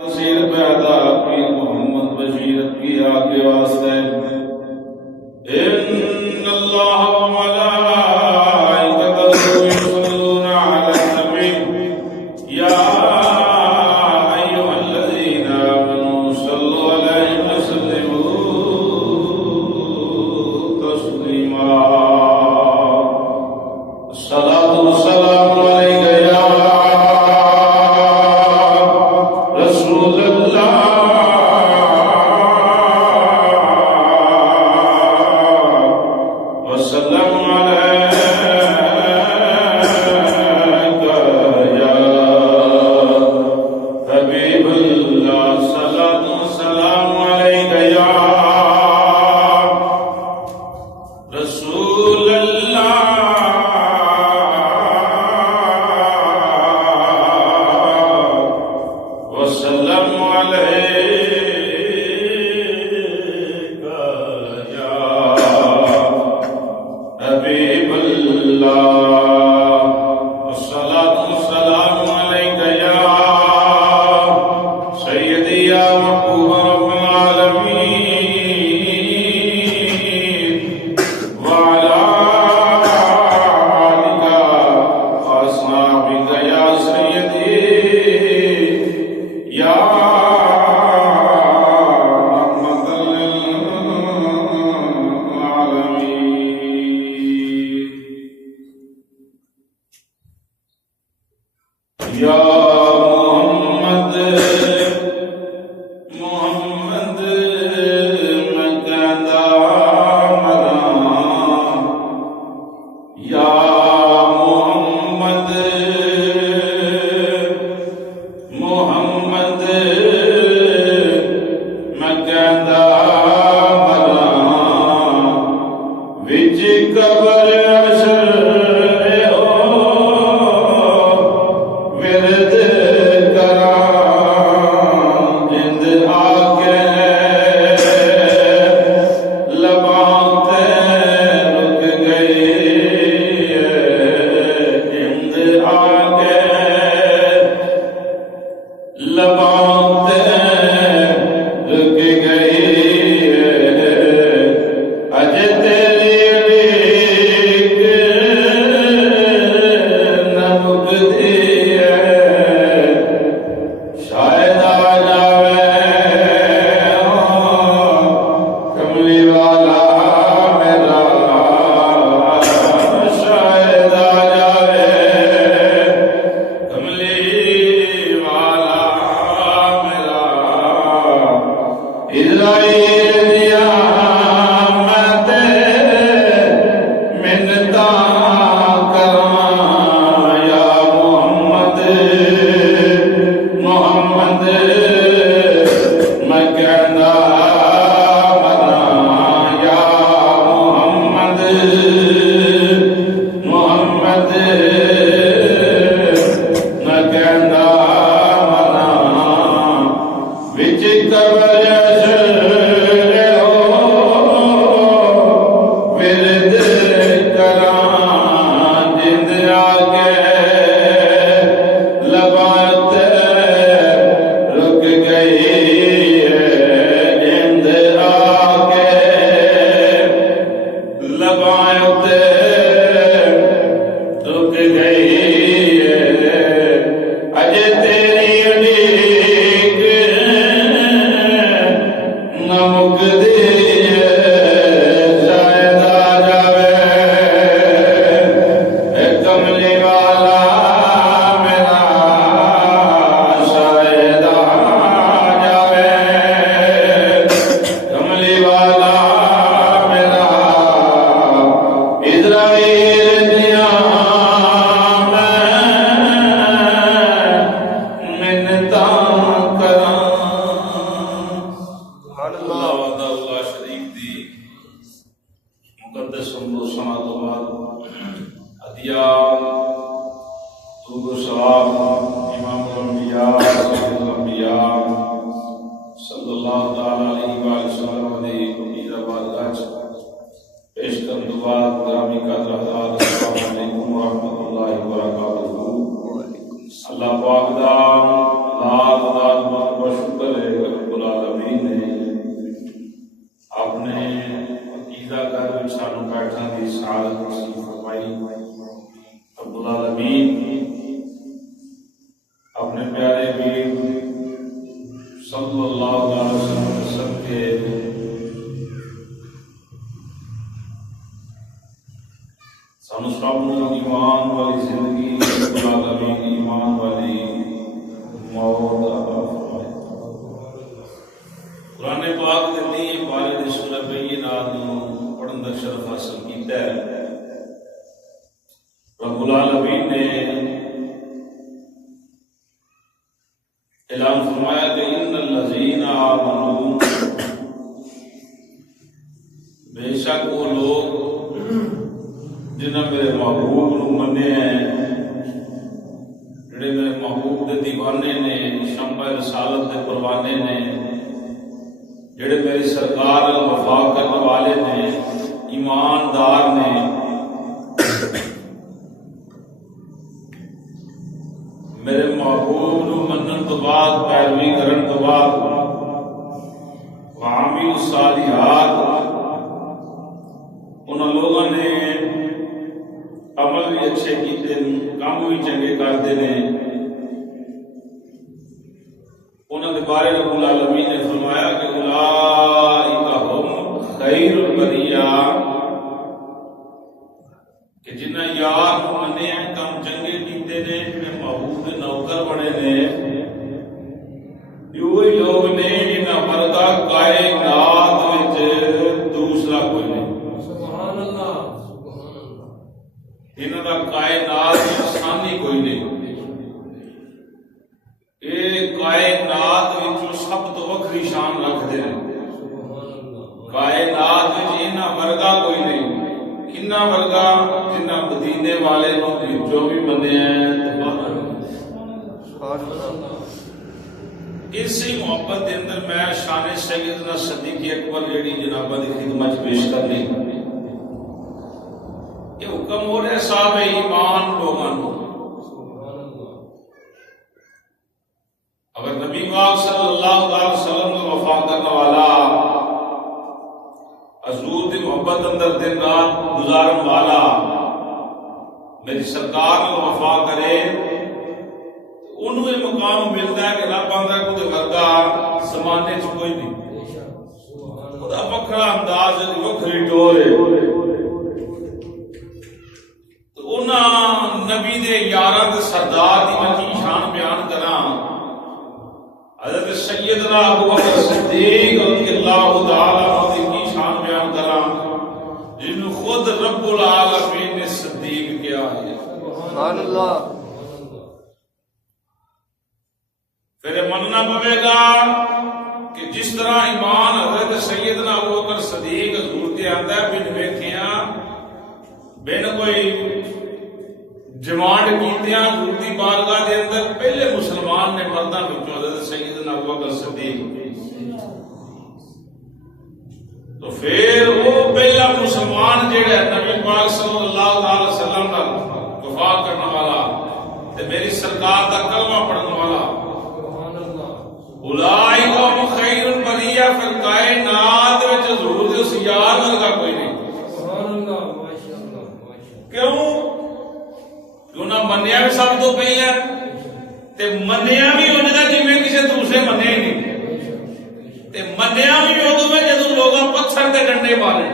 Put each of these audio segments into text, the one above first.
نصیر پیدا پیر محمد بشیر کی آگے واسطے ان اللہ و ملائکتہ یصلون علی النبی یا ایھا الذین آمنوا صلوا علیہ وسلموا تسلیما الصلاۃ والسلام علیک یا رسول اللہ وسلم علیک یا حبیب اللہ صلاۃ والسلام علیک یا رسول اللہ وسلم علیک یا حبیب اللہ والصلاۃ والسلام علیک یا سیدی یا محبوب رب العالمین وعلی آلک واصحابک یا سیدی یا رحمت للعالمین یا محمد محمد میں کہتا مراں یا محمد محمد میں کہتا مراں وچ قبر عشر ورد کراں جند آگے لباں تے رک گئی جند آگے لباں تے رک گئی اج تیری اڑیک نہ مکدی شاید آ جاوے کملی والا میرا شاید آ جاوے کملی والا میرا اسرائیل دیا میں تے منتاں کراں یا محمد محمد میں کہندا مراں یا محمد محمد میں کہندا مراں وچ قبر عشر ورد کراں جند آگے لباں تے رک گئی جند آگے لباں تے رک گئی اج تیری اڑیک نہ مکدی شاید آ جاوے کملی والا میرا شاید آ جاوے صلی اللہ علیہ وسلم کے سانو سب نو ایمان والی زندگی رب العالمین ایمان والی موت عطا فرمائے۔ قرآن پاک دے تین پارے دی سورہ بینات نو پڑھن دا شرف حاصل کیتا ہے۔ رب العالمین نے اعلان فرمایا کہ ان الذین آمنوا، بے شک وہ لوگ جنہاں میرے محبوب نو منے ہیں، جڑے میرے محبوب دے دیوانے نے، شمع رسالت دے پروانے نے، جڑے میری سرکار وفا کرنے والے نے، ایماندار نے، میرے محبوب نو منن تو بعد پیروی کرن تو بعد وعامل الصالحات، انہاں لوگوں نے عمل بھی اچھے کیتے، کام بھی چنگے کرتے ہیں، انہاں دے بارے رب العالمین نے فرمایا کہ اولئک ہم خیر البریہ، کہ جنہاں یار منے ہیں، کام چنگے کیتے نے، جنہیں محبوب دے نوکر بنے نے، وہی لوگ نے جنہاں ورگا کائنات وچ دوسرا کوئی نہیں۔ سبحان اللہ، سبحان اللہ، انہاں دا کائنات وچ ثانی کوئی نہیں۔ اے کائنات وچ سب تو وکھری شان رکھدے ہیں۔ کائنات وچ انہاں ورگا کوئی نہیں، انہاں ورگا جنہاں مدینے والے نو جو بھی بندے ہیں۔ اسی محبت کے اندر میں شان سیدنا صدیق اکبر جیڑی جنابہ دی خدمت پیش کر لی۔ یہ حکم ہو رہے صاحب ایمان لوگوں، اگر نبی پاک صلی اللہ علیہ وسلم کا وفا کرنے والا، حضور دی محبت اندر دن رات گزارن والا میری سرکار کو وفا کرے، انہوں یہ مقام ملتا ہے کہ رب آندہ کو دے ورگا زمانے چ کوئی نہیں، خدا بکھرا انداز ہے، وکھری ٹور ہے۔ تو انہاں نبی دے یاراں دے سردار دی میں کی شان بیان کراں، حضرت سیدنا ابو بکر صدیق رضی اللہ تعالی عنہ کی شان بیان کراں، جن خود رب العالمین نے صدیق کیا ہے۔ سبحان اللہ۔ پھر مننا پڑے گا کہ جس طرح ایمان حضرت سیدنا ابو بکر صدیق حضور تے آندا ہے، بن ویکھیاں بن کوئی ڈیمانڈ کیتیاں حضور دی بارگاہ دے اندر پہلے مسلمان نے مرداں وچوں حضرت سیدنا ابو بکر صدیق، تو پھر وہ پہلا مسلمان جڑا ہے نبی پاک صلی اللہ علیہ وسلم دا وفا کرنے والا تے میری سرکار دا کلمہ پڑھنے والا، اولئک ہم خیر البریہ، فی الکائنات وچ حضور دے اس یار ورگا کوئی نہیں۔ سبحان اللہ، ماشاءاللہ۔ کیوں؟ کیوں نہ منیا بھی سب تو پہلے تے منیا بھی انہاں دا جویں کسے دوسرے منیا ہی نہیں، تے منیا بھی ادوں میں جدوں لوگ پتھر تے ڈنڈے مارے۔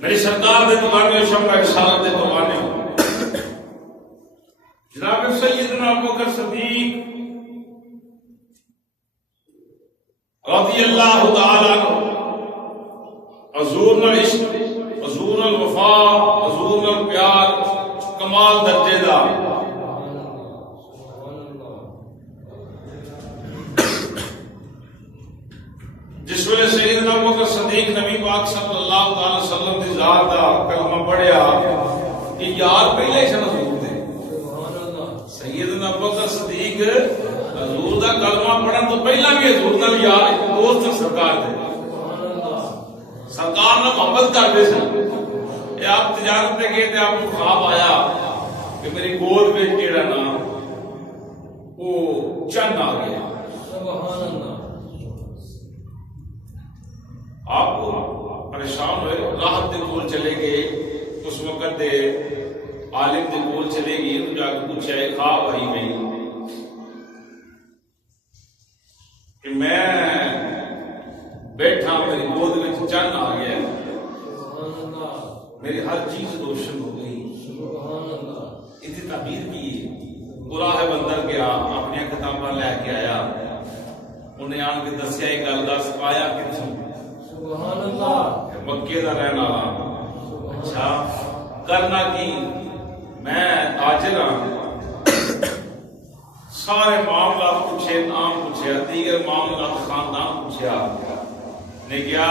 میری سرکار دے دیوانے شمع رسالت دے دیوانے جناب سیدنا ابو بکر صدیق رضی اللہ تعالی عنہ، حضور نال عشق، حضور نال وفا، حضور نال پیار کمال درجے دا۔ جس ویلے سیدنا ابو بکر صدیق نبی پاک صلی اللہ تعالی وسلم دی ذات دا کلمہ پڑھیا، کہ یار پہلے ہی حضور دے، سیدنا ابو بکر صدیق حضور دا کلمہ پڑھن تو پہلا بھی حضور نال یار دوست سرکار دے، سرکار نال محبت کرتے سن۔ یہ آپ تجارت پہ گئے تھے، آپ کو خواب آیا کہ میری گود میں جیڑا نا وہ چند آ گیا، آپ پریشان ہوئے، راحت دے کول چلے گئے، اس وقت دے عالم دے کول چلے گئے، جا کے پوچھا ہے خواب آئی گئی، میری گود میں چند آ گیا، میری ہر چیز روشن ہو گئی۔ اتنی تعبیر کی برا ہے بندر گیا اپنی کتاباں لے کے آیا، انہیں آن کے دسیا یہ گل دس آیا کتوں؟ مکے کا رہنا والا۔ اچھا کرنا کی؟ میں تاجر ہاں، سارے معاملات پوچھے، نام پوچھے، دیگر معاملات خاندان پوچھا، نے کیا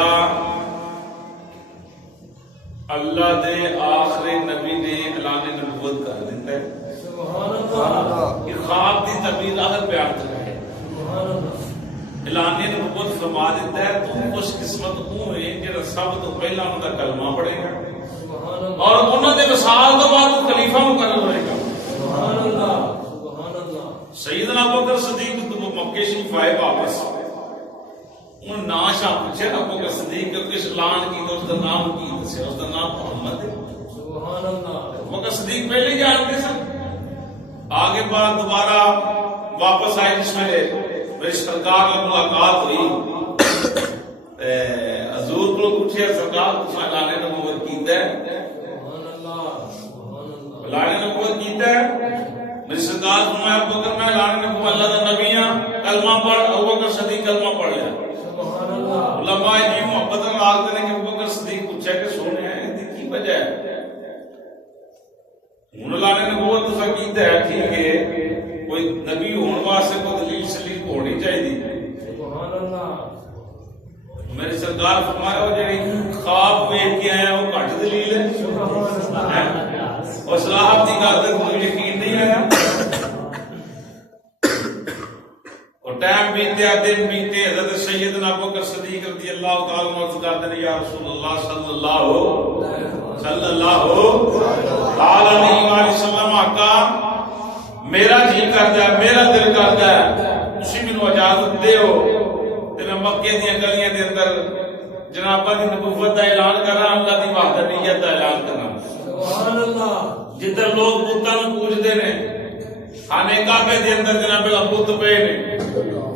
اللہ دے آخری نبی نے اعلان نبوت کر دیتا ہے۔ یہ خواب دی تعبیر آخر بیان کر رہے ہیں، اعلان نبوت فرما دیتا ہے تو خوش قسمت ہوں ہے جڑا سب تو پہلا ان کا کلمہ پڑھے گا اور انہوں نے وصال تو بعد خلیفہ مقرر ہوئے گا۔ سیدنا ابوبکر صدیق تو مکے شریف آئے واپس، ان ناشا پوچھے ابوبکر صدیق کے کچھ اعلان کی تو اس کا نام کی دسیا، اس کا نام محمد ہے۔ ابوبکر صدیق پہلے جانتے سن، آگے بعد دوبارہ واپس آئے جس میں میری سرکار میں ملاقات ہوئی، حضور کو پوچھے سرکار تم اعلان نبوت کیتا ہے؟ اعلان نبوت کیتا ہے؟ میری سرکار فرمایا ابوبکر میں اعلان نبوت اللہ کا نبی ہاں، کلمہ پڑھ۔ ابوبکر صدیق کلمہ پڑھ لیا۔ علماء جی محبت لگتے ہیں کہ ابوبکر صدیق پوچھا کہ سونے ہیں اس کی وجہ ہے ہوں اعلان نبوت تو کیتا ہے، ٹھیک ہے، کوئی نبی ہونے واسطے کوئی دلیل شلیل ہونی چاہیے۔ میری سرکار فرمایا وہ جڑی خواب ویکھ کے آیا وہ گھٹ دلیل ہے، اور صلاحت کی گل تے کوئی یقین نہیں آیا۔ اور ٹائم بیتیا، دن بیتے، حضرت سیدنا ابوبکر صدیق رضی اللہ تعالی عنہ کہتے ہیں یا رسول اللہ صلی اللہ علیہ وآلہ وسلم، آقا میرا جی کرتا ہے، میرا دل کرتا ہے تسی مینوں اجازت دیو تے میں مکے دی گلیاں دے اندر جناب دی نبوت دا اعلان کراں، اللہ دی وحدانیت دا اعلان کراں۔ سبحان اللہ۔ جدھر لوگ بتاں نوں پوجدے نے، خانہ کعبے دے اندر جناب بت پے نے،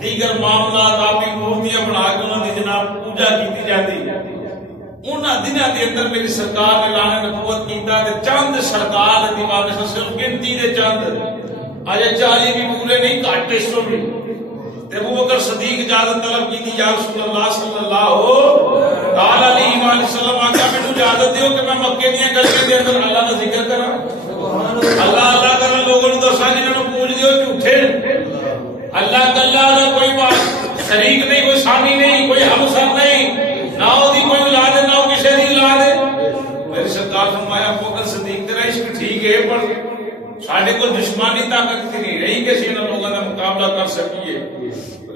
دیگر معاملات آپی مورتیاں بنا کے انہاں دی جناب پوجا کیتی جاتی، انہاں دناں دے اندر میری سرکار نے اعلان نبوت کیتا تے چند سرکار دی دیوان صرف گنتی دے چند، اجے 40 بھی پورے نہیں، گھٹ اس تو بھی۔ تے ابوبکر صدیق اجازت طلب کی یا رسول اللہ صلی اللہ علیہ وآلہ وسلم، آقا مینوں اجازت دیو کہ میں مکے دیاں گلیاں دے اندر اللہ دا ذکر کراں، اللہ اللہ کرن، لوگوں نوں دساں جنہاں نوں پوج دیو جھوٹے، اللہ کلا دا کوئی بات شریک نہیں، کوئی ثانی نہیں، کوئی ہمسر نہیں، نہ دی کوئی اولاد ہے، نہ کسی دی اولاد ہے۔ میری سرکار فرمایا ابوبکر صدیق تیرا عشق ٹھیک ہے پر ساڈے کو جسمانی طاقت نہیں رہی کہ انہاں لوگاں دا مقابلہ کر سکیے۔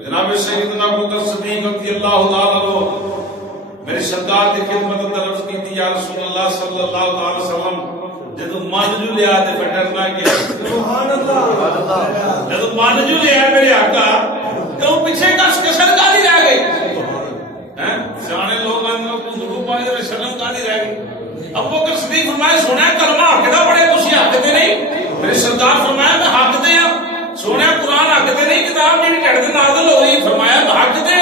جناب سیدنا ابوبکر صدیق رضی اللہ تعالی عنہ میری سرکار دی خدمت طرف کی یا رسول اللہ صلی اللہ علیہ وسلم، جدو مان جو لیا تے پھر ڈرنا کیا؟ سبحان اللہ۔ جدو مان جو لیا میرے آقا کیوں پیچھے کسر کا نہیں رہ گئی؟ سیانے لوگ اندر کندرو پائے تے شرم کا نہیں رہ گئی؟ ابوبکر صدیق فرمایا سونا کلمہ حق دا پڑھے تسی حق دے نہیں؟ میرے سرکار فرمایا میں حق دے ہاں، سونا قرآن حق دے نہیں، کتاب جڑی ٹھڑ دے نازل ہوئی، فرمایا میں حق دے،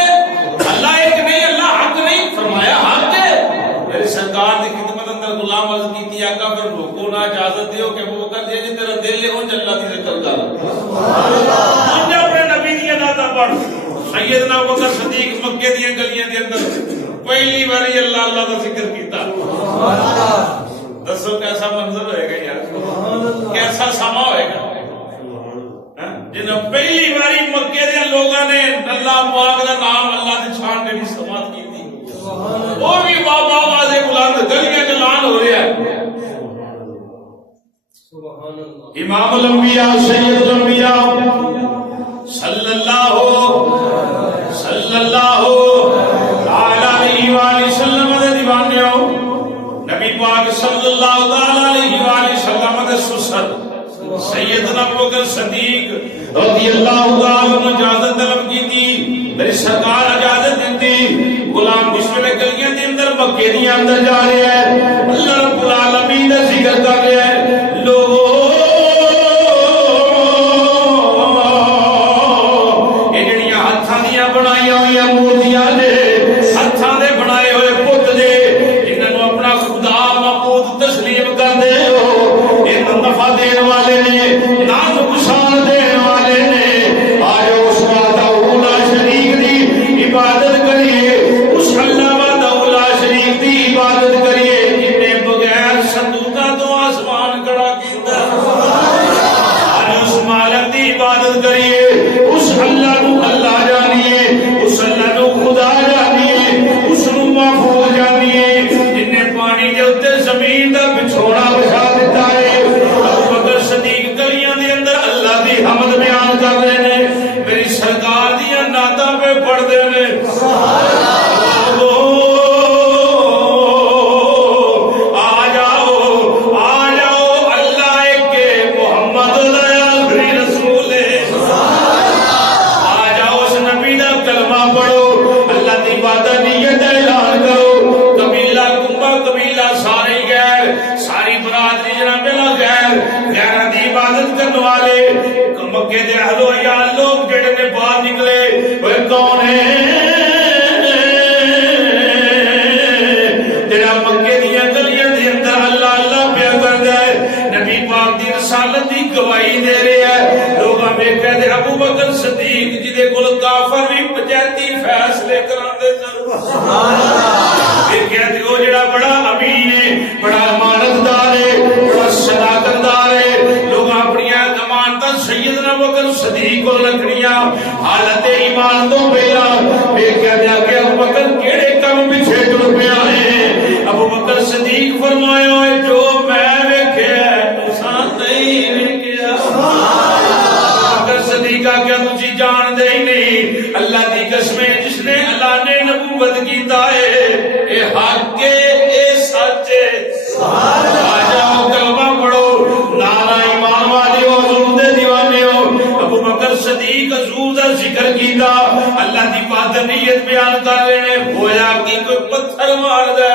اللہ ایک نہیں، اللہ حق نہیں، فرمایا حق دے۔ میری سرکار دی خدمت اندر غلام عرض کیتی آقا پھر روکو نہ، اجازت دیو کہ ابوبکر جی جی تیرا دل ہے اونج اللہ دی ذکر کر، سبحان اللہ، اونج اپنے نبی دی نعتاں پڑھ۔ سیدنا ابوبکر صدیق مکے دی گلیاں دے اندر پہلی باری اللہ اللہ دا ذکر کیتا، سبحان اللہ۔ دسو کیسا منظر ہوئے گا یار، سبحان اللہ، کیسا سما ہوئے گا جنہاں پہلی باری مکے دے لوگاں نے اللہ پاک دا نام، اللہ دی شان دے سماعت کیتی، وہ بھی بابا آوازے بلند گلیاں چ اعلان ہو رہا ہے، سبحان اللہ۔ امام الانبیاء سید الانبیاء صلی اللہ علیہ وآلہ وسلم دے دیوانے ہو، نبی پاک صلی اللہ علیہ وآلہ وسلم دے سسر سیدنا ابوبکر صدیق رضی اللہ تعالی عنہ اجازت طلب کی تھی، میری سرکار اجازت دیتی، غلام بسم اللہ گلیاں دے اندر مکے دی اندر جا رہے ہیں، اللہ رب العالمین دا ذکر کر رہے ہیں، لوگوں یہ جڑیاں ہتھاں دیاں بنائیاں ہوئیاں مورتیاں نے، ہتھاں دے عبادت کریے، اس اللہ نو اللہ جانیے، اس اللہ نو خدا جانیے، اس نو محفوظ جانیے جن نے پانی دے اوتے زمین دا بچھونا بچھا دیتا ہے۔ ابو بکر صدیق گلیاں دے اندر اللہ دی حمد بیان کر رہے ہیں، میری سرکار دیاں نعتاں پہ پڑھ دے نے۔ مکے دے اہل و عیال لوگ جڑے نے باہر نکلے، وہ کون ہے جڑا مکے دیاں گلیاں دے اندر اللہ اللہ پیا کردا ہے، نبی پاک دی رسالت دی گواہی دے رہا ہے۔ لوگ ہمیں کہتے ابو بکر صدیق جدے کول کافر بھی پنچایتی فیصلے کراندے سن، سبحان اللہ، یہ کہتے ہو جڑا بڑا امین ہے، بڑا امانتدار ہے، بڑا صداقت دار ہے، لوگ اپنی سیدنا ابو بکر صدیق کو رکھنیاں حالت ایمان تو پہلا ویکھیا جا کہ ابو بکر کیڑے کم پیچھے ٹر پیا ہے۔ ابو بکر صدیق فرمایا ہے جو میں ویکھیا تساں نہیں ویکھیا۔ ابو بکر صدیق کیا تسی جان دے ہی نہیں، اللہ دی قسم جس نے اللہ نے نبوت کیتا ہے اے حق ہے اے سچ ہے، سبحان اللہ۔ آ جاؤ کلمہ پڑھو، نعرہ ایمان والے ہو، حضور دے دیوانے ہو۔ ابو بکر صدیق حضور دا ذکر کیتا، اللہ دی وحدانیت بیان کر رہے ہیں۔ گویا کہ کوئی پتھر مار دے،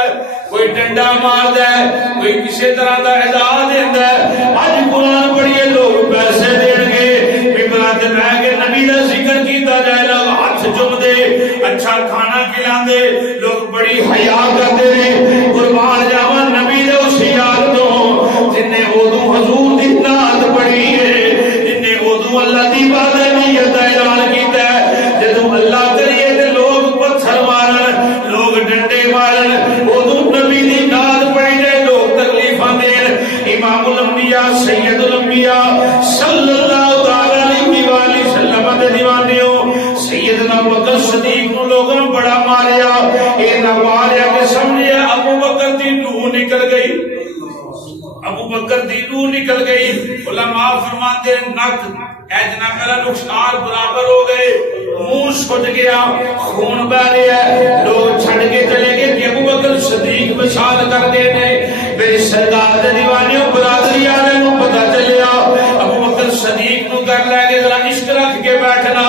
کوئی ڈنڈا مار دے، کوئی کسی طرح دا اعزاز دیندا ہے۔ اج قرآن پڑھیے لوگ پیسے دین گے، ممبرات تے بیٹھ کے نبی دا ذکر کیتا جائے گا، ہاتھ چوم دے، اچھا کھانا کھلاندے، لوگ بڑی حیا کردے نے۔ قربان جاواں نبی دے اس یار تو جن نے اودوں حضور دی نعت پڑھی ہے، جن نے اودوں اللہ دی وحدانیت دا اعلان کیتا ہے۔ جدوں اللہ کریے تے لوگ پتھر مارن، لوگ ڈنڈے مارن، اودوں نبی دی نعت پڑھی جائے لوگ تکلیفاں دین۔ امام الانبیاء سید الانبیاء صلی اللہ تعالی علیہ وآلہ وسلم دے دیوانیو سیدنا ابو بکر صدیق نو لوگوں بڑا ماریا، اے نہ ماریا کہ سمجھے ابو بکر دی روح نکل گئی، ابو بکر دی روح نکل گئی۔ علماء فرماتے ہیں نک ایجنا میرا نقصان برابر ہو گئے، منہ سج گیا، خون بہ رہا ہے، لوگ چھڑ کے چلے گئے کہ ابو بکر صدیق بشار کر گئے نے۔ میرے سردار دے دیوانیوں برادری والے نو پتہ چلیا، ابو بکر صدیق نو گھر لے کے ذرا عشق رکھ کے بیٹھنا۔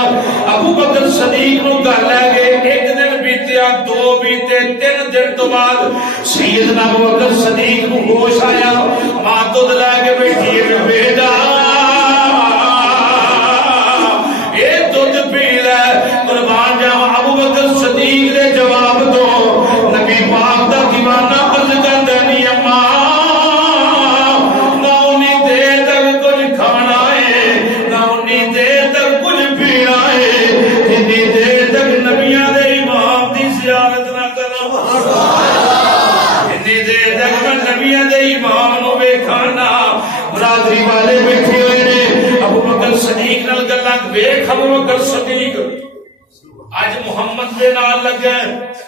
ابو بکر صدیق نو گھر لے گئے، ایک دن بیتیا، دو بیتے، تین دن تو بعد سیدنا ابو بکر صدیق نو ہوش آیا، ماں دودھ لے کے بیٹھی ہے، بیٹا اے دودھ پی لے۔ قربان جاواں ابو بکر صدیق دے جواب تو نبی پاک دا دیوانہ عرض کردا نہیں اماں نہ اونی دیر تک کچھ کھانا ہے، نہ اونی دیر تک کچھ پینا ہے جتنی دیر تک نبیاں دے امام دی زیارت نہ کرا، اتنی دیر تک میں نبیاں دے امام نو ویکھانا۔ برادری والے بیٹھے ہوئے نے، ابو بکر صدیق نال گلاں ویکھ ابو بکر صدیق اج محمد دے نال لگا،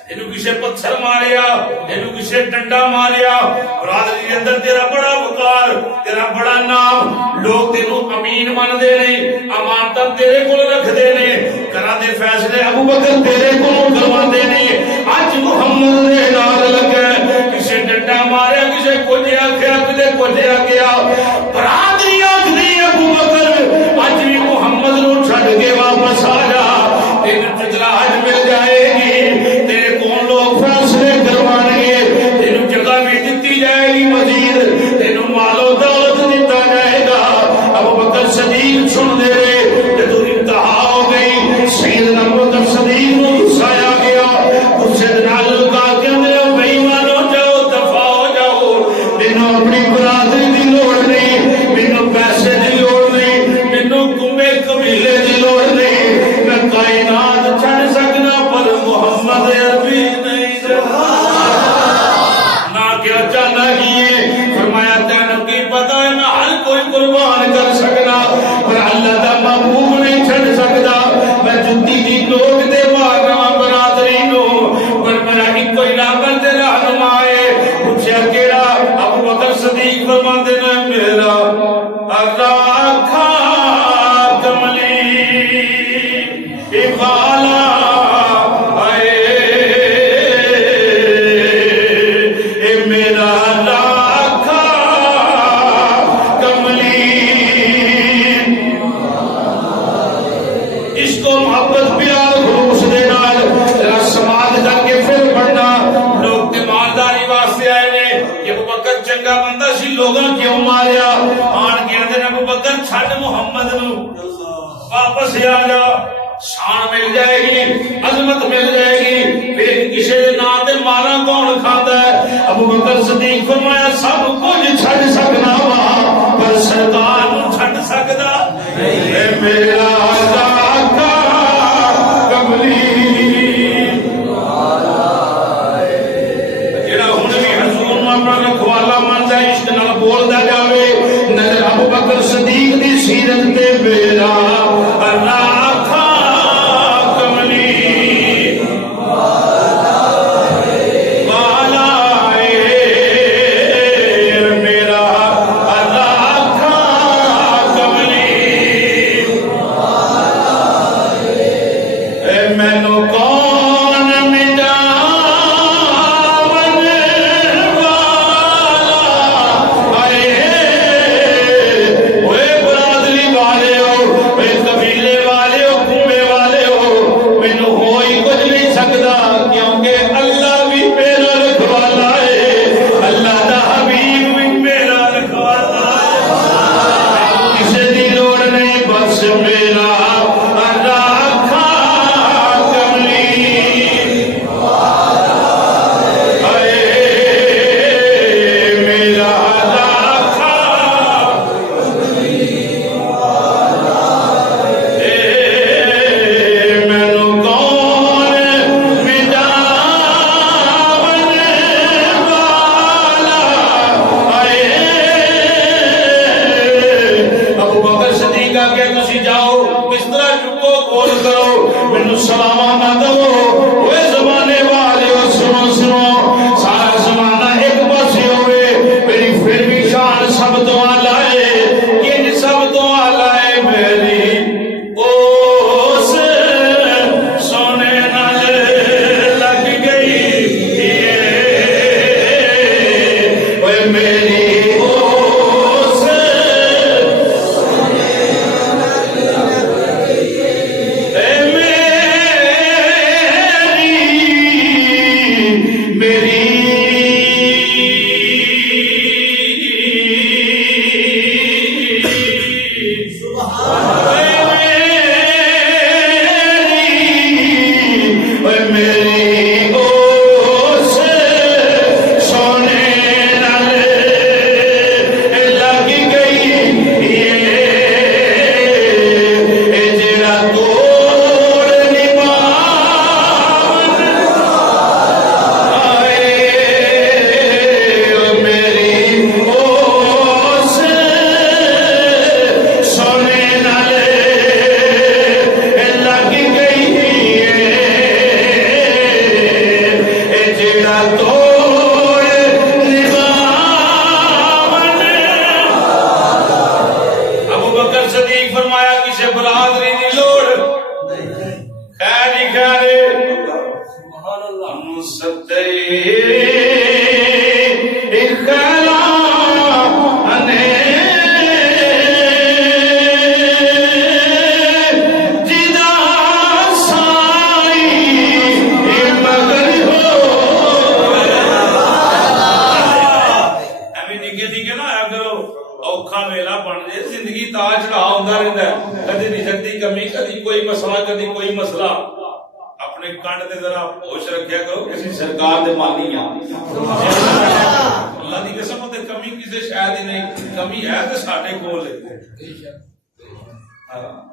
اینو کسے پتھر ماریا، اینو کسے ڈنڈا ماریا، برادری دے اندر تیرا بڑا وقار، تیرا بڑا نام، لوگ تینو امین من دے نے، امانتاں تیرے کول رکھ دے نے، گھراں دے فیصلے ابو بکر تیرے کول کروا دے نے۔ اج محمد دے نال لگا، کسے ڈنڈا ماریا، کسے کچھ آکھیا، کسے کچھ آکھیا، برادری آکھدی ابو بکر اج بھی محمد نو چھڈ کے واپس آ جا، تینوں چچراہٹ مل جائے گی، تیرے کون لوگ فیصلے کروائیں گے، تینوں جگہ بھی دیتی جائے گی، مزید تینوں مال و دولت دیتا جائے گا۔ ابو بکر صدیق سن دے رہے، جدو انتہا ہو گئی، سیدنا ابو بکر صدیق نو غصہ آ گیا، غصے دے نال لگا کے اندر بے ایمانو جاؤ دفاع ہو جاؤ، تینوں اپنی برادری دی لوڑ نہیں، چھڈ محمد نو واپس آ جا شان مل جائے گی عظمت مل جائے گی پھر کسی نام تے مارا کون کھاتا ہے ابو بکر صدیق فرمایا سب کچھ چھڈ سکنا وا پر سرکار نو چھڈ سکدا اے میرا آقا کملی جڑا ہن بھی حضور نو اپنا رکھوالا مندا عشق نال بولدا جاوے نظر ابو بکر صدیق دی سیرت تے میرا اللہ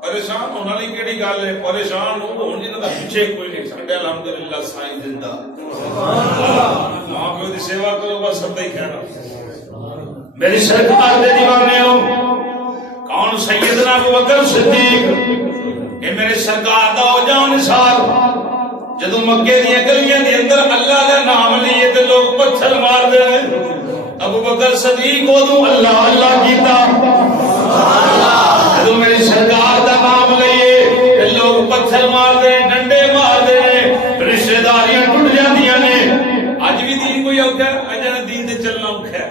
پریشان ہونا نہیں کیڑی گل ہے پریشان ہو جنہاں دا پیچھے کوئی نہیں ساڈے الحمدللہ سائیں زندہ ماں پیو دی سیوا کرو بس سب ہی کہنا میری سرکار دے دیوانے ہو کون سیدنا ابو بکر صدیق اے میرے سرکار دا ہو جان نثار جدوں مکے دی گلیاں دے اندر اللہ دا نام لیے تے لوگ پتھر مار دے ابو بکر صدیق اودوں اللہ اللہ کیتا جدوں میری سرکار دا نام لئیے لوگ پتھر مار دے ڈنڈے مار دے رشتہ داریاں ٹوٹ جاندیاں نے اج بھی دین کوئی اوکھا ہے اج دین تے چلنا اوکھا ہے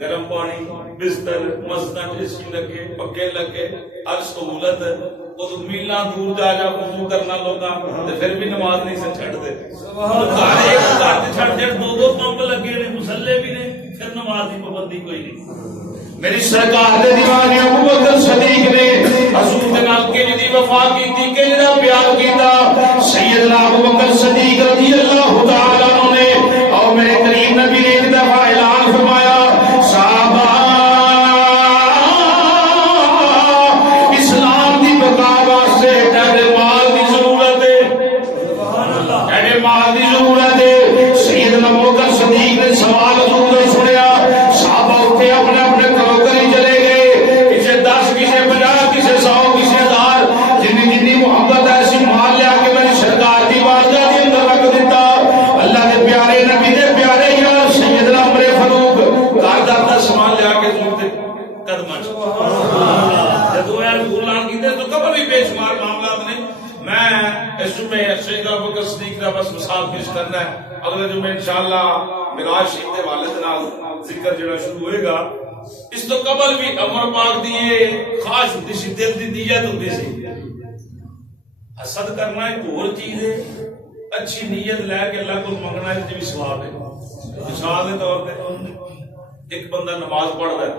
گرم پانی بستر مسجد اے سی لگے پکے لگے ہر سہولت تو میلاں دور جا جا وضو کرنا لوگاں تے پھر بھی نماز نہیں سے چھڈ دے سبحان اللہ ایک گھر چھڈ دے دو دو پمپ لگے نے مصلے بھی نے پھر نماز کی پابندی کوئی نہیں. میری سرکار دے دیوانے ابو بکر صدیق نے حضور دے نال کنج دی وفا کیتی کنج دا پیار کیتا. سیدنا ابو بکر صدیق رضی اللہ تعالی عنہ نے اور میرے کریم نبی نے ایک دفعہ اعلان فرمایا صحابہ اسلام دی بقا واسطے تیرے مال دی ضرورت ہے. سبحان اللہ. تیرے مال دی ضرورت ہے. سیدنا ابو بکر صدیق نے سوال حضور نے سنیا. صحابہ اٹھے اپنے اپنے گھروں گھر چلے گئے. کسی 10 کسی 50 کسی 100 کسی 1000 جنی محبت ایسی مال لیا کے میری سرکار دی بارگاہ دے اندر رکھ دیتا. اللہ کے پیارے نبی دے پیارے یار سیدنا عمر فاروق کاردار دا سامان لیا کے حضور دے قدماں وچ جدوں اے حضور اعلان کیتے تو قبل بھی بے شمار معاملات نے. میں اس جمعے سیدنا ابو بکر صدیق دا بس مثال پیش کرنا ہے. اگلے جمعے انشاءاللہ معراج شریف دے حوالے نال ذکر جڑا شروع ہوئے گا. اس تو قبل بھی عمر پاک دی خواہش ہوتی سی دل دی نیت ہوتی سی. حسد کرنا ایک اور چیز ہے. اچھی نیت لے کے اللہ کو منگنا اس بھی ثواب ہے. مثال کے طور پہ ایک بندہ نماز پڑھتا ہے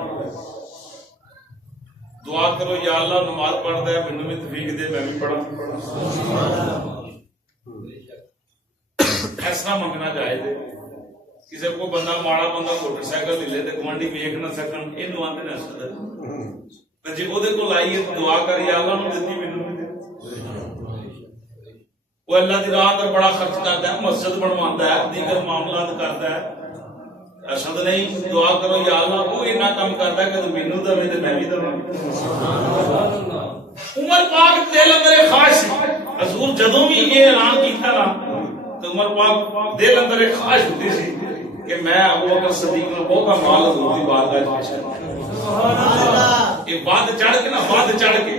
دعا کرو یا اللہ نماز پڑھتا ہے مینوں بھی توفیق دے میں بھی پڑھاں. ایسا منگنا جائز ہے. کسی کو بندہ ماڑا بندہ موٹر سائیکل لے لے تے گوانڈی ویکھ نہ سکن اینو آندے نے حسد. تے جے اودے کول آئیے دعا کر یا اللہ نوں دتی مینوں بھی دے. وہ اللہ دی راہ تے بڑا خرچ کردا ہے مسجد بنواندا ہے دیگر معاملات کردا ہے. حسد نہیں. دعا کرو یا اللہ وہ اتنا کام کردا ہے کہ تو مینوں دے تے میں بھی دواں. سبحان اللہ. عمر پاک دل اندر خواہش حضور جدوں بھی یہ اعلان کیتا نا تو عمر پاک دل اندر خواہش ہوتی سی کہ میں ابو بکر صدیق کو بہت مال حضور دی بارگاہ وچ پیش کروں. سبحان اللہ. یہ بات چڑھ کے نا بات چڑھ کے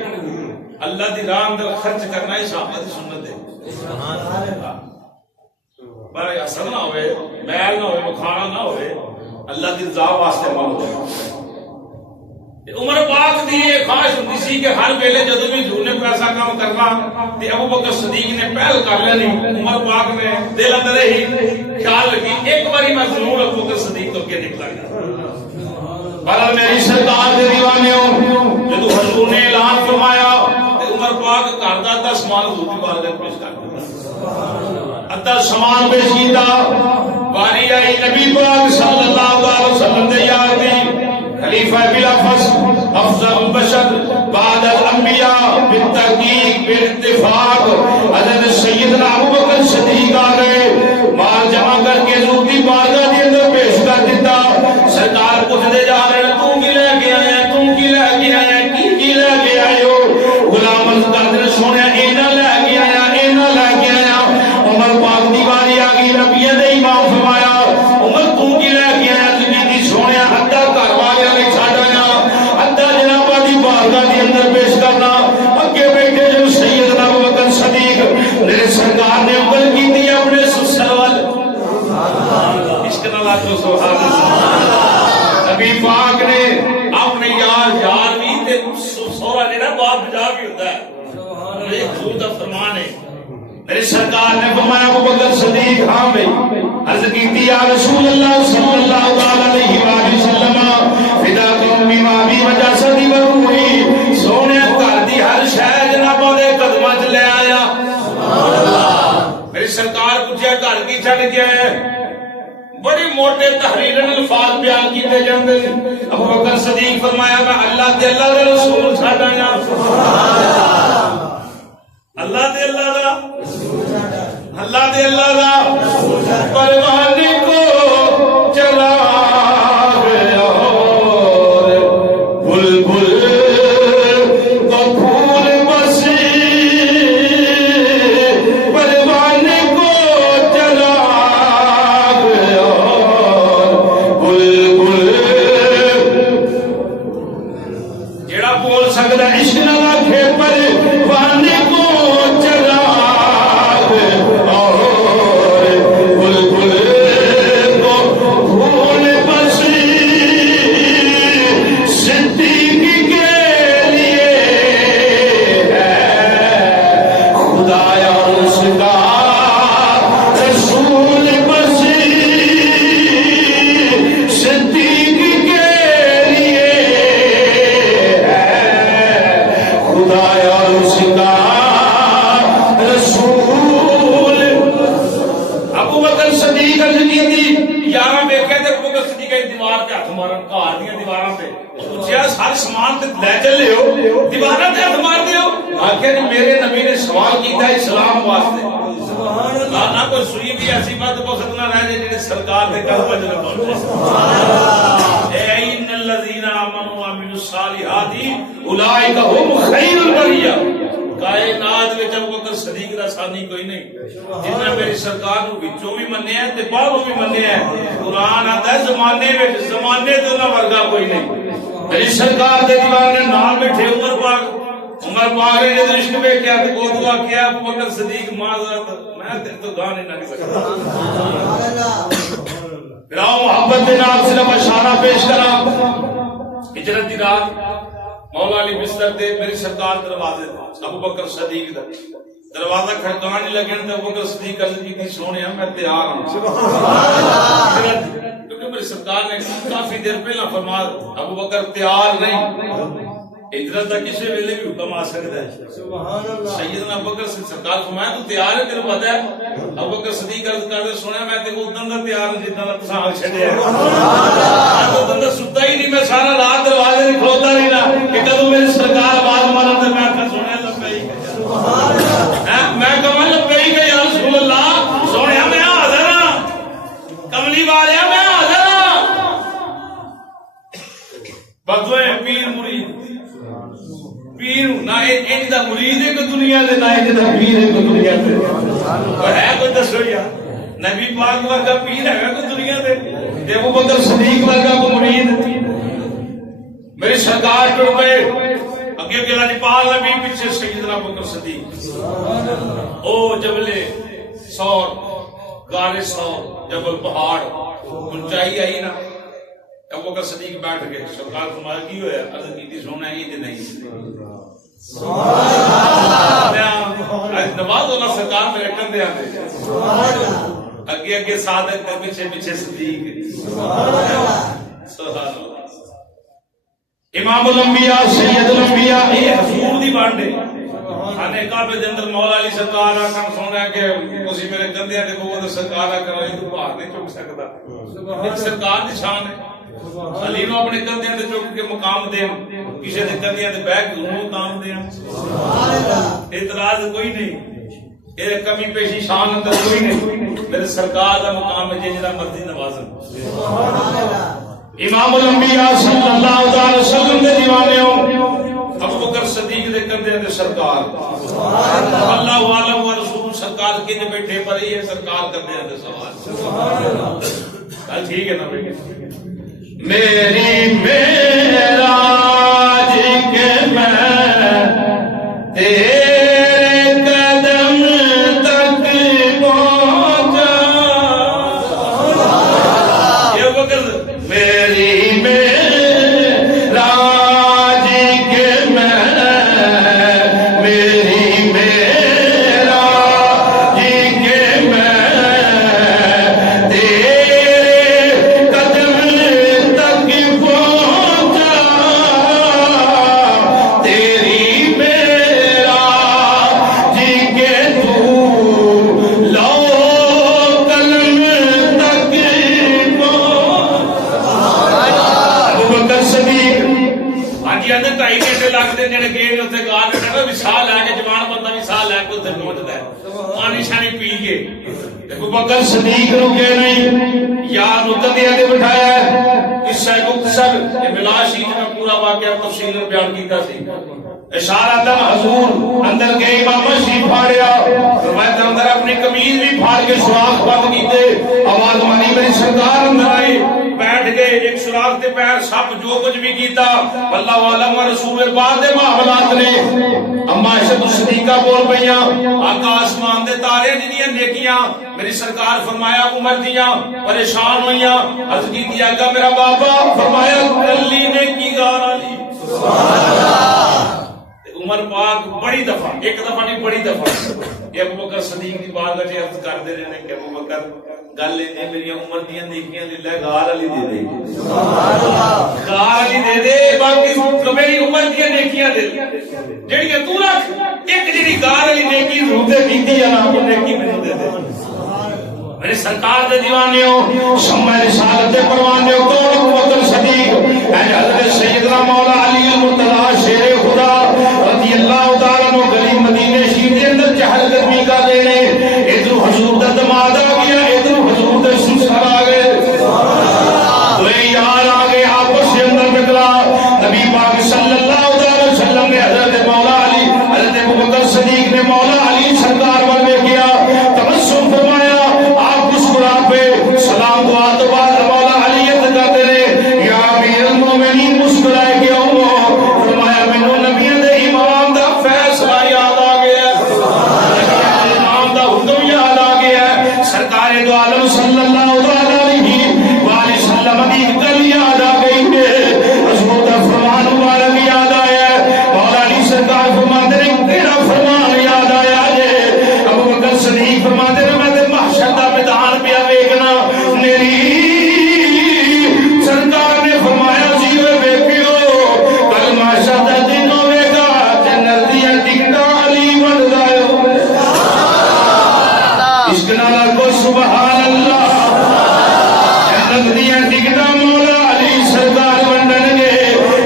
اللہ دی راہ اندر خرچ کرنا ہی صحابہ دی سنت ہے. سبحان اللہ. پر اثر نہ ہوئے میل نہ ہوئے مکھانا نہ ہوئے اللہ دی رضا واسطے عمل ہوئے. عمر پاک دی یہ خواہش ہوتی سی کہ ہر ویلے جدوں بھی حضور نے ایسا کام کرنا تے ابو بکر صدیق نے پہل کر لینی. عمر پاک نے دل اندر ہی خیال رکھی ایک باری میں ضرور ابو بکر صدیق تو کے نکلا گیا. پر میری سرکار دے دیوانیوں جدوں حضور نے اعلان فرمایا تے عمر پاک گھر دا 10 سامان حضور دی بارگاہ پیش کر دیا. ادھا سامان پیش کیتا. باری آئی نبی پاک صلی اللہ علیہ وسلم دے یار دی خلیفہ بلا فصل افضل البشر بعد الانبیاء بالتحقیق بالاتفاق حضرت سیدنا ابو بکر صدیق آ گئے. مال جمع کر کے حضور دی بارگاہ دے اندر پیش کر دیتا. سرکار پوچھتے جا رہے ہیں تم کی لے کے آیا تم کی لے کے آیا کی لے کے آئے ہو. غلام عرض کرتے نے سونے اینا لے کے آیا اینا لے کے آیا. عمر پاک دی باری آ گئی. نبی نے امام فرمایا عمر تم کی لے کے آیا تھی سونے ادھا گھر والے نے چھڈایا ادھا جناب دی بارگاہ دے اندر پیش کرنا. اگے بیٹھے جو سیدنا ابو بکر صدیق میرے سرکار نے عمل کیتی اپنے سسر وال. عشق نال آکھو سبحان اللہ. نبی پاک نے اپنے یار بھی تے سورا جڑا باپ بجا بھی ہوندا ہے. سبحان اللہ. یہ حضور دا فرمان ہے. میرے سرکار نے فرمایا ابو بکر صدیق ہاں بھائی عرض کیتی یا رسول اللہ صلی اللہ علیہ وآلہ وسلم فداک امی و ابی و جسدی و روحی. سونے گھر دی ہر شے جناب دے قدماں وچ لے آیا. سبحان اللہ. میری سرکار پوچھیا گھر کی چھڈ کے آئے. بڑے موٹے تحریر الفاظ بیان کیتے جاندے. ابو بکر صدیق فرمایا میں اللہ تے اللہ دے رسول چھڈ آیا. سبحان اللہ. اللہ دے اللہ دا اللہ دے اللہ دا پروانہ کو چلا گیا اور بلبل کو پھول بسی پروانہ کو چلا گیا اور بلبل جڑا بول سکدا عشق نہ رکھے پروانہ کو چلا رسول بسی صدیق مارن گھر دیا دیواراں تے پوچھیا ہر سامان تے لے چلے ہو دیواراں تے ہاتھ مار دیو آخیا جی میرے نبی نے سوال کیتا اسلام واسطے نہ کوئی سوئی بھی ایسی بات بخت نہ رہ جائے جڑے سرکار دے قدم وچ نہ پہنچے اے ان الذین آمنوا وعملوا الصالحات اولئک هم خیر البریہ کائنات وچ ابو بکر صدیق دا ثانی کوئی نہیں جس نے میری سرکار نو وچوں بھی منیا ہے تے باہروں بھی منیا ہے قرآن آتا ہے زمانے وچ زمانے تے انہاں ورگا کوئی نہیں میری سرکار دے دیوانے نال بیٹھے عمر پاک نے جب عشق میں کیا تو دعا کیا ابو بکر صدیق معذرت میں تیرے تو گانے نہ سکتا پھر آؤ محبت دے نال صرف اشارہ پیش کرا ہجرت دی رات مولا علی بستر دے میری سرکار دروازے ابو بکر صدیق دا دروازہ کھڑکانے لگے تے ابو بکر صدیق عرض کی سونیا میں تیار ہوں کیونکہ میری سرکار نے کافی دیر پہلا فرمایا ابو بکر تیار نہیں ہجرت کا کسی ویلے بھی حکم آ سکتا ہے سیدنا ابو بکر سرکار فرمایا تو تیار ہے تیرے پتہ ہے ابو بکر صدیق عرض کرتے سنیا میں تے اودن دا تیار ہوں جتنا تساں آ چھڈیا ہے اودن دا ستا ہی نہیں میں سارا رات دروازے تے کھلوتا نہیں نا کہ کدوں میری سرکار آواز مارن تے میں آکھاں سنیا لبیک سبحان اللہ میں کہاں لبیک یا رسول اللہ سنیا میں حاضر ہاں کملی والیا میں حاضر ہاں بدوے پیر مرید پیر نہ ان دا مرید ہے کہ دنیا دے نہ ان دا پیر ہے کہ دنیا دے ہے کوئی دسو یار نبی پاک ورگا پیر ہے کہ دنیا دے تے ابو بکر صدیق ورگا کو مرید میری سرکار ٹر گئے اگے اگے لاجپال نبی پیچھے سیدنا ابو بکر صدیق او جبل سور غار سور جبل پہاڑ اونچائی آئی نا ابو بکر صدیق بیٹھ گئے سرکار فرمایا کی ہویا عرض کیتی سونا ہے تے نہیں نماز ہونا سرکار میں رکھن دے آتے اگے اگے صادق تے پیچھے پیچھے صدیق سبحان اللہ امام الانبیاء سید الانبیاء یہ حضور دی بانڈے خانے کعبے دے اندر مولا علی سرکار آکھن سونا کہ تسی میرے کندھیاں تے بہت سرکار آکھن یہ تو باہر نہیں چک سکدا سرکار دی شان ہے علی نو اپنے کندھیاں تے چک کے مقام دین کسی دے کندھیاں تے بیٹھ کے انہوں کام دین سبحان اللہ اعتراض کوئی نہیں اے کمی پیشی شان اندر کوئی نہیں میرے سرکار دا مقام ہے جنہاں مرضی نوازن سبحان اللہ امام الانبیاء صلی اللہ علیہ وسلم دے دیوانے ہو ابو بکر صدیق دے کندھیاں تے سرکار سبحان اللہ اللہ عالم و رسول سرکار کے بیٹھے پر یہ سرکار کندھیاں تے سوال سبحان اللہ ٹھیک ہے نا میری معراج کے میں تیرے قدم تک پہنچا یہ وقت میری معراج کے میں میری معراج کے میں تیرے قدم تک پہنچا تیری معراج کے تو لو قلم تک ابو بکر صدیق آجی آدھے ٹائی گھنٹے لگتے جڑے گئے اتنے گار نے وصال لے کے جوان بندہ وصال لے کے اتنے پہنچتا ہے پانی شانی پی کے ابو بکر صدیق نو کہ نہیں یا مقتدیہ نے بٹھایا ہے قصہ مختصر یہ ملا شیخ میں پورا واقعہ تفصیل بیان کیتا سی اشارہ تھا حضور اندر گئے امام مسجد پھاڑیا فرمایا اندر اپنی قمیض بھی پھاڑ کے سوراخ بند کیتے آواز مانی میری سرکار اندر آئی بیٹھ گئے ایک سوراخ تے پیر سب جو کچھ بھی کیتا اللہ عالم و رسول بعد دے معاملات نے اما عائشہ صدیقہ بول پئیاں آقا آسمان دے تارے جنیاں نیکیاں میری سرکار فرمایا عمر دیاں پریشان ہویاں عرض کیتی آقا میرا بابا فرمایا علی نے کی گار علی سبحان اللہ عمر پاک بڑی دفعہ ایک دفعہ نہیں بڑی دفعہ یہ ابو بکر صدیق دی بارگاہ وچ عرض کردے رہنے کہ ابو بکر گل اے میری عمر دیاں نیکیاں للہ غار علی دے دے سبحان اللہ غار علی دے دے باقی میری عمر دیاں نیکیاں دے جڑیاں تو رکھ ایک جڑی غار علی نیکی روتے کیتی ہے نا وہ نیکی مینوں دے دے میرے سرکار دے دیوانے ہو شمع رسالت دے پروانے ہو کون ابو بکر صدیق حضرت سیدنا مولا علی المرتضی شیر خدا رضی اللہ تعالیٰ عنہ گلی مدینے شریف کے اندر چہل قدمی کا دینے ادھر حضور دا دماد آ گیا ادھر حضور دے سسر آ گئے تو یار آ گئے آپس کے اندر ٹکرا نبی پاک صلی اللہ علیہ وسلم نے حضرت مولا علی حضرت ابوبکر صدیق نے مولا علی سرکار پر لے گیا تبسم فرمایا آپ مسکرا پہ سلام دعا تو بعد مولا علی کہتے رہے یا امیر المومنین مسکرائے کیا ہوں فرمایا مینو نبی دے امام دا فیصلہ یاد آ گیا امام دا حکم یاد آ گیا سرکار دو عالم صلی اللہ علیہ وسلم کی گل یاد آ گئی ہے حضور دا فرمان مبارک یاد آیا مولا علی سرکار فرماتے ہیں تیرا فرمان یاد آیا ہے ابوبکر صدیق فرماتے ہیں میں تے محشر دا میدان پہ ویکھنا میری سرکار نے فرمایا جی ویکھیو کل محشر دا دن ہوے گا جنت دی ٹکٹاں علی بندا ہے اس نال کو سبحان اللہ جنت دی ٹکٹاں مولا علی سرکار بنڈن گے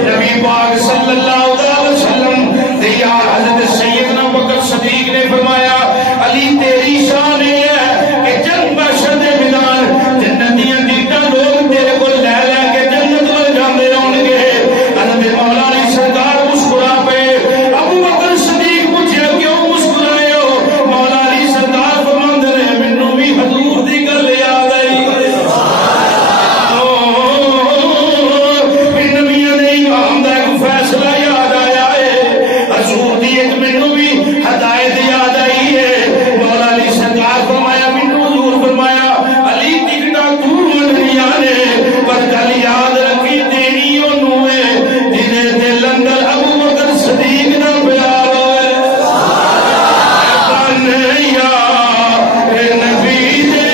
نبی پاک صلی اللہ علیہ وسلم تے یار حضرت سیدنا بکر صدیق نے فرمایا علی تیری شان ہے کہ جنگ محشر دے میدان جنت دی ٹکٹاں لوگ تیرے کو لے لے کے جنت ول جاندے ہون گے حضرت مولا علی سرکار مسکرا پے ابوبکر صدیق پوچھے کیوں مسکرائے ہو مولا علی سرکار فرماندے نے مینوں بھی حضور دی گل یاد آئی نبیوں نے امام دا ایک فیصلہ یاد آیا ہے حضور دی ایک مینوں بھی ہدایت یاد آئی ہے مولا علی سرکار فرمایا مینوں حضور فرمایا علی ٹکٹاں تو منڈیاں نے پر گل یاد رکھی دینی اونوں ہے جنے دل اندر ابوبکر صدیق دا پیار ہوئے کنیا اے نبی دے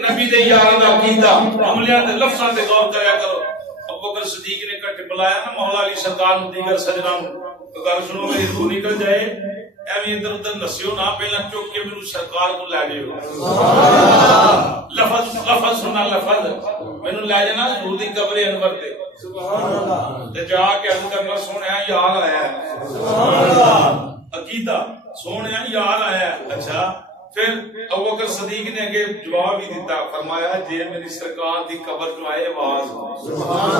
نبی دے یاراں دا عقیدہ عملیاں تے لفظاں تے غور کریا کرو ابوبکر صدیق نے کٹے بلایا نا مولا علی سرکار نوں دیگر سجناں نوں گل سنو میری روح نکل جائے ایویں ادھر ادھر نسیو نہ پہلا چوک کے مینوں سرکار کو لے جاؤ لفظ سننا لفظ مینوں لے جانا حضور دی قبر انور تے سبحان اللہ تے جا کے عرض کرنا سونیا یار آیا ہے سبحان اللہ عقیدہ سونیا یار آیا ہے اچھا پھر ابوبکر صدیق نے اگے جواب ہی دیتا فرمایا جے میری سرکار دی قبر جو آئے آواز سبحان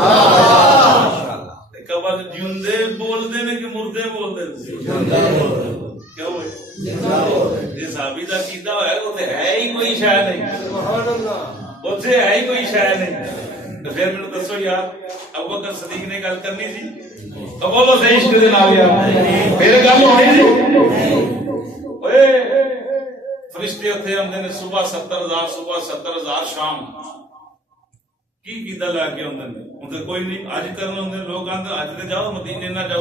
اللہ قبر جیندے بول دے نے کہ مردے بول دے کیوں ہوئے جی صحابی دا کیتا ہوا ہے وہ تو ہے ہی کوئی شے نہیں اتنے ہے ہی کوئی شے نہیں تو پھر میرے دسو یار ابوبکر صدیق نے گل کرنی سی بولو صحیح عشق دے نال یار پھر گل ہونی سی اوئے فرشتے اتنے آتے نے صبح 70,000 صبح 70,000 شام کی کیتا لا کے آتے ہیں کوئی نہیں اج کرنا ہوں لوگ آتے اج تو جاؤ مدینے نہ جاؤ